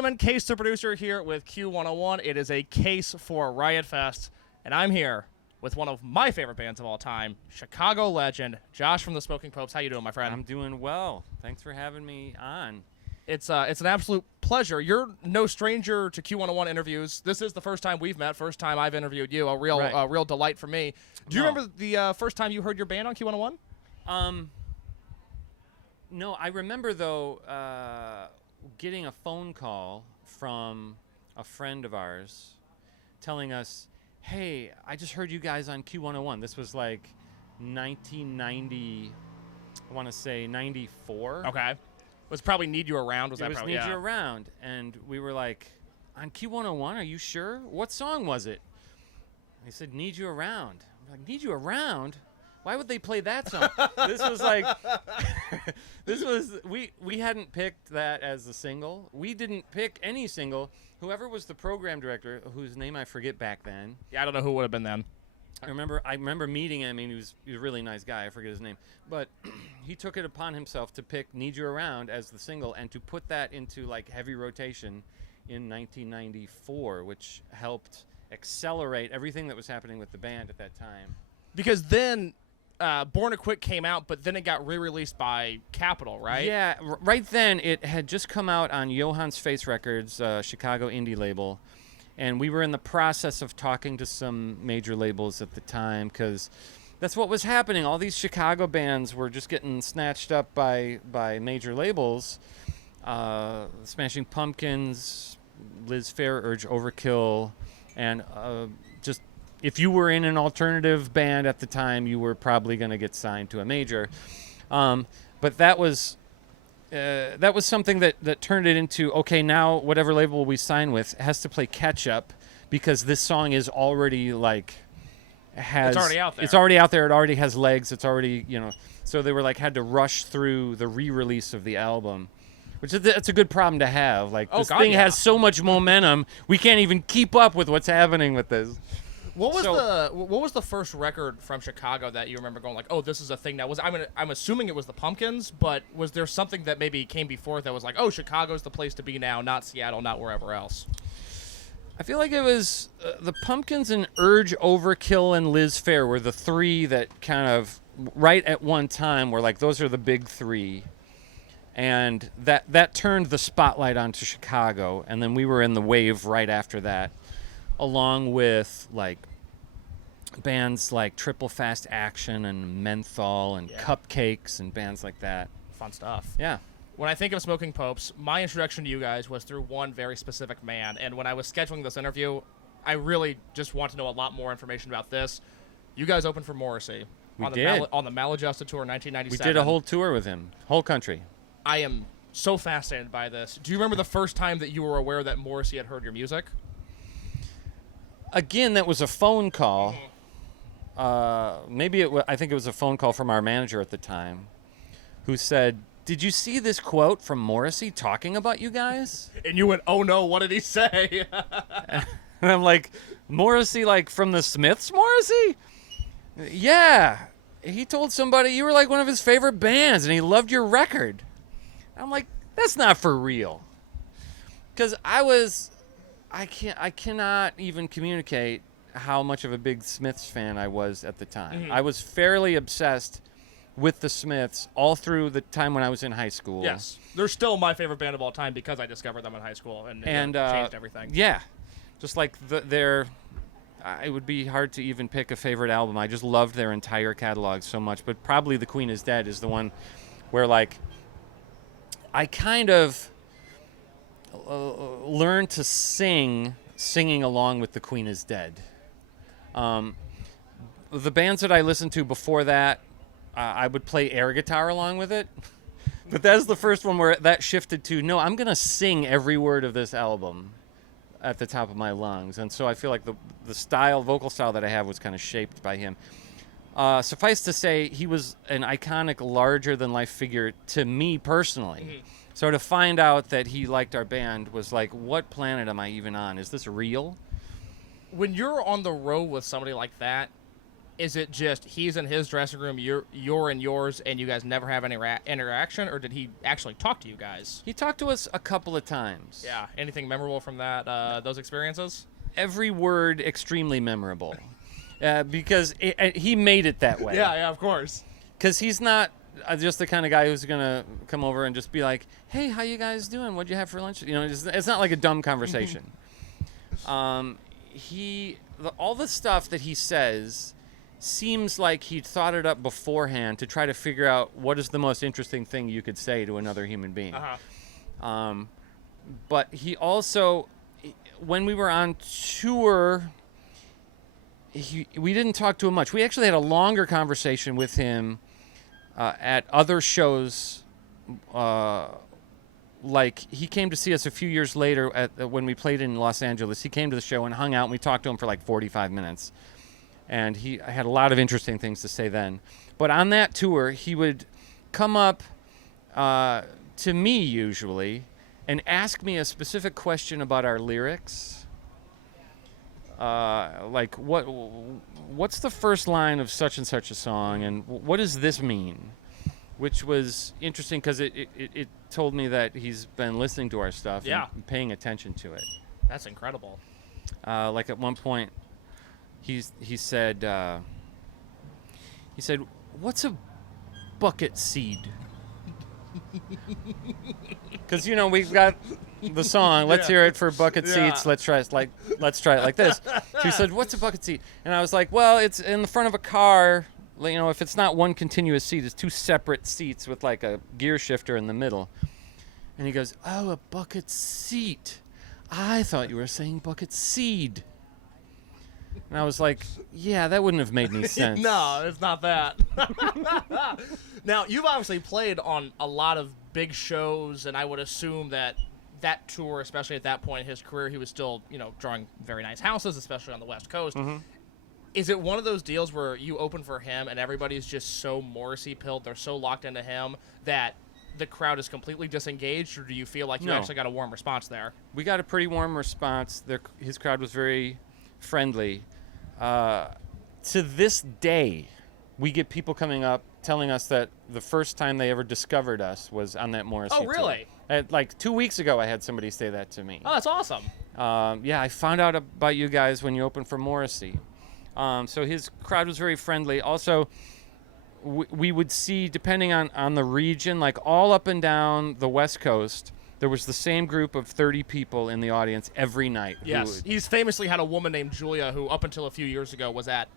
gentlemen, Case the Producer here with Q101. It is a case for Riot Fest, and I'm here with one of my favorite bands of all time, Chicago legend, Josh from the Smoking Popes. How you doing, my friend? I'm doing well. Thanks for having me on. It's an absolute pleasure. You're no stranger to Q101 interviews. This is the first time we've met, first time I've interviewed you. A real delight for me. Do you remember the first time you heard your band on Q101? No, I remember, though, getting a phone call from a friend of ours telling us, hey, I just heard you guys on Q101. This was like 1990, I want to say 94. Okay. Was probably Need You Around. It was Need You Around. And we were like, on Q101, are you sure? What song was it? They said, Need You Around. I'm like, Need You Around? Why would they play that song? This was like, we hadn't picked that as a single. We didn't pick any single. Whoever was the program director, whose name I forget back then. Yeah, I don't know who would have been then. I remember meeting him. I mean, he was a really nice guy. I forget his name. But he took it upon himself to pick Need You Around as the single and to put that into like heavy rotation in 1994, which helped accelerate everything that was happening with the band at that time. Because then Born to Quit came out, but then it got re-released by Capitol, right? Yeah, right then it had just come out on Johann's Face Records, Chicago indie label, and we were in the process of talking to some major labels at the time because that's what was happening. All these Chicago bands were just getting snatched up by major labels. Smashing Pumpkins, Liz Phair, Urge Overkill, and just if you were in an alternative band at the time, you were probably going to get signed to a major. But that was something that turned it into, okay, now whatever label we sign with has to play catch up because this song is already like it's already out there. It's already out there. It already has legs. It's already, so they were like had to rush through the re-release of the album. Which it's a good problem to have. Like this thing has so much momentum, we can't even keep up with what's happening with this. What was the first record from Chicago that you remember going like, oh, this is a thing that was? I'm assuming it was the Pumpkins, but was there something that maybe came before that was like, oh, Chicago's the place to be now, not Seattle, not wherever else? I feel like it was the Pumpkins and Urge Overkill and Liz Phair were the three that kind of right at one time were like those are the big three. And that turned the spotlight onto Chicago, and then we were in the wave right after that, along with like bands like Triple Fast Action and Menthol and Cupcakes and bands like that. Fun stuff. Yeah. When I think of Smoking Popes, my introduction to you guys was through one very specific man, and when I was scheduling this interview, I really just want to know a lot more information about this. You guys opened for Morrissey on the Maladjusted Tour in 1997. We did a whole tour with him, whole country. I am so fascinated by this. Do you remember the first time that you were aware that Morrissey had heard your music? Again, that was a phone call. I think it was a phone call from our manager at the time who said, did you see this quote from Morrissey talking about you guys? And you went, oh no, what did he say? And I'm like, Morrissey, like from the Smiths, Morrissey? Yeah. He told somebody you were like one of his favorite bands and he loved your record. I'm like, that's not for real. Because I cannot even communicate how much of a big Smiths fan I was at the time. Mm-hmm. I was fairly obsessed with the Smiths all through the time when I was in high school. Yes. They're still my favorite band of all time because I discovered them in high school and changed everything. Yeah. Just like it would be hard to even pick a favorite album. I just loved their entire catalog so much. But probably The Queen Is Dead is the one where like I kind of learned to singing along with The Queen Is Dead. The bands that I listened to before that, I would play air guitar along with it. But that's the first one where that shifted to, no, I'm going to sing every word of this album at the top of my lungs. And so I feel like the vocal style that I have was kind of shaped by him. Suffice to say, he was an iconic, larger-than-life figure to me personally. Mm-hmm. So to find out that he liked our band was like, what planet am I even on? Is this real? When you're on the road with somebody like that, is it just he's in his dressing room, you're in yours, and you guys never have any interaction, or did he actually talk to you guys? He talked to us a couple of times. Yeah. Anything memorable from that those experiences? Every word extremely memorable, because he made it that way. Yeah, of course. Because he's not just the kind of guy who's gonna come over and just be like, "Hey, how you guys doing? What'd you have for lunch?" It's not like a dumb conversation. All the stuff that he says seems like he'd thought it up beforehand to try to figure out what is the most interesting thing you could say to another human being. But he also, when we were on tour, we didn't talk to him much. We actually had a longer conversation with him at other shows. Like, he came to see us a few years later when we played in Los Angeles. He came to the show and hung out, and we talked to him for like 45 minutes. And he had a lot of interesting things to say then. But on that tour, he would come up to me usually and ask me a specific question about our lyrics. Like, what's the first line of such and such a song, and what does this mean? Which was interesting because it told me that he's been listening to our stuff and paying attention to it. That's incredible. Like at one point, he said, "What's a bucket seed?" Because we've got the song. Let's hear it for bucket seats. Let's try it like this. So he said, "What's a bucket seat?" And I was like, "Well, it's in the front of a car. If it's not one continuous seat, it's two separate seats with like a gear shifter in the middle." And he goes, "Oh, a bucket seat. I thought you were saying bucket seed." And I was like, "Yeah, that wouldn't have made any sense." No, it's not that. Now, you've obviously played on a lot of big shows, and I would assume that tour, especially at that point in his career, he was still, drawing very nice houses, especially on the West Coast. Mm-hmm. Is it one of those deals where you open for him and everybody's just so Morrissey-pilled, they're so locked into him that the crowd is completely disengaged, or do you feel like you actually got a warm response there? We got a pretty warm response. His crowd was very friendly. To this day, we get people coming up telling us that the first time they ever discovered us was on that Morrissey tour. Oh, really? Like 2 weeks ago, I had somebody say that to me. Oh, that's awesome. Yeah, I found out about you guys when you opened for Morrissey. So his crowd was very friendly. Also, we would see, depending on the region, like all up and down the West Coast, there was the same group of 30 people in the audience every night. Yes, he's famously had a woman named Julia who, up until a few years ago, was at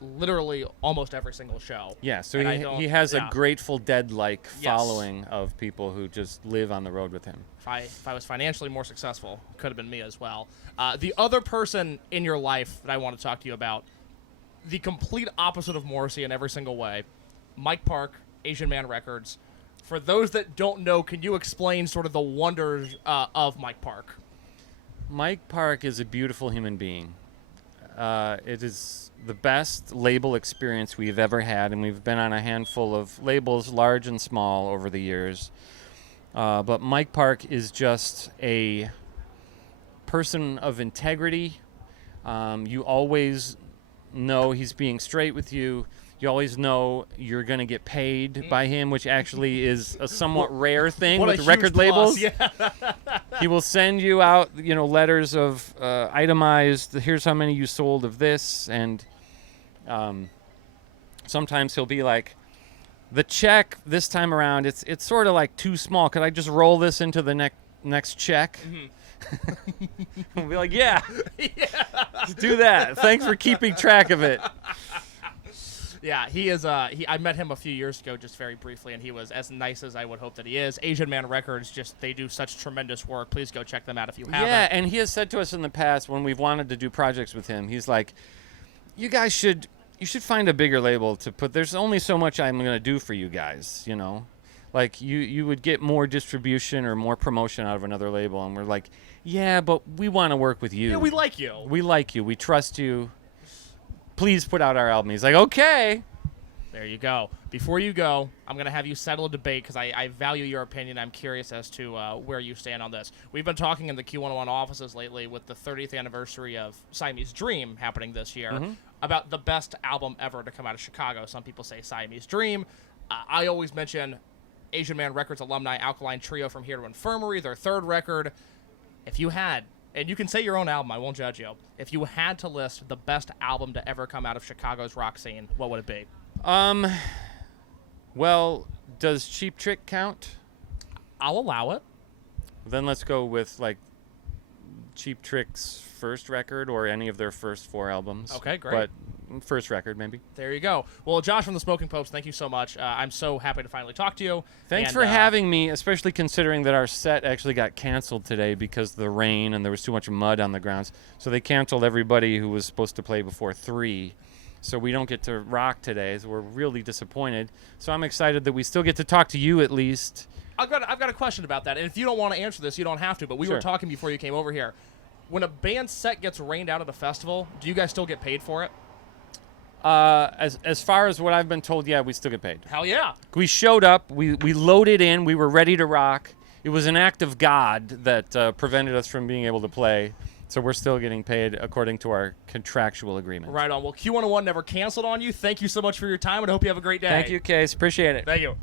literally almost every single show. Yeah, so he has a Grateful Dead-like following of people who just live on the road with him. If I was financially more successful, could have been me as well. The other person in your life that I want to talk to you about, the complete opposite of Morrissey in every single way, Mike Park, Asian Man Records. For those that don't know, can you explain sort of the wonders of Mike Park? Mike Park is a beautiful human being. It is the best label experience we've ever had, and we've been on a handful of labels, large and small, over the years. But Mike Park is just a person of integrity. You always know he's being straight with you. You always know you're going to get paid by him, which actually is a somewhat rare thing with record labels. Yeah. He will send you out, letters of itemized, here's how many you sold of this. And sometimes he'll be like, the check this time around, it's sort of like too small. Could I just roll this into the next check? Mm-hmm. We'll be like, yeah, do that. Thanks for keeping track of it. Yeah, he is. I met him a few years ago, just very briefly, and he was as nice as I would hope that he is. Asian Man Records, they do such tremendous work. Please go check them out if you haven't. Yeah, and he has said to us in the past when we've wanted to do projects with him, he's like, you guys should find a bigger label to put. There's only so much I'm going to do for you guys, Like, you would get more distribution or more promotion out of another label, and we're like, yeah, but we want to work with you. Yeah, we like you. We like you. We trust you. Please put out our album. He's like, okay. There you go. Before you go, I'm going to have you settle a debate because I value your opinion. I'm curious as to where you stand on this. We've been talking in the Q101 offices lately with the 30th anniversary of Siamese Dream happening this year about the best album ever to come out of Chicago. Some people say Siamese Dream. I always mention Asian Man Records alumni Alkaline Trio From Here to Infirmary, their third record. If you had, and you can say your own album, I won't judge you. If you had to list the best album to ever come out of Chicago's rock scene, what would it be? Well, does Cheap Trick count? I'll allow it. Then let's go with like Cheap Trick's first record or any of their first 4 albums. Okay, great. But first record, maybe. There you go. Well, Josh from the Smoking Popes, thank you so much. I'm so happy to finally talk to you. Thanks for having me, especially considering that our set actually got canceled today because of the rain and there was too much mud on the grounds. So they canceled everybody who was supposed to play before 3. So we don't get to rock today, so we're really disappointed. So I'm excited that we still get to talk to you at least. I've got a question about that, and if you don't want to answer this, you don't have to, but we were talking before you came over here. When a band's set gets rained out at a festival, do you guys still get paid for it? As far as what I've been told, yeah, we still get paid. Hell yeah. We showed up, we loaded in, we were ready to rock. It was an act of God that prevented us from being able to play. So we're still getting paid according to our contractual agreement. Right on. Well, Q101 never canceled on you. Thank you so much for your time, and I hope you have a great day. Thank you, Case. Appreciate it. Thank you.